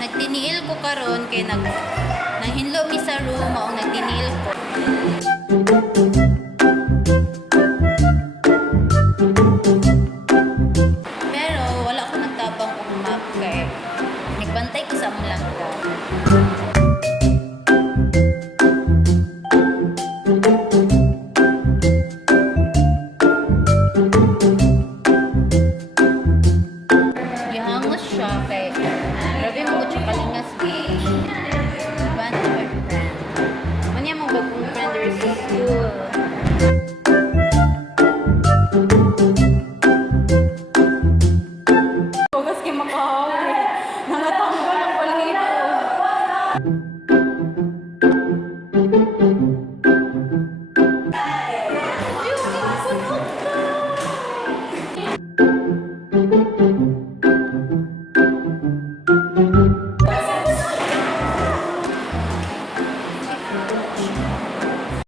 Nagtiniil ko karon kay nanghinlo mi sa room mao nagtiniil ko. Pero wala ko nagtabang og map kay nagbantay ko sa among langga. Gihangos siya kay grabe mo siya kalingas beach. Band of my friend. Manya mo bagong friend there sa school. Huwag kay makahawi. Nangatanggal ang palito.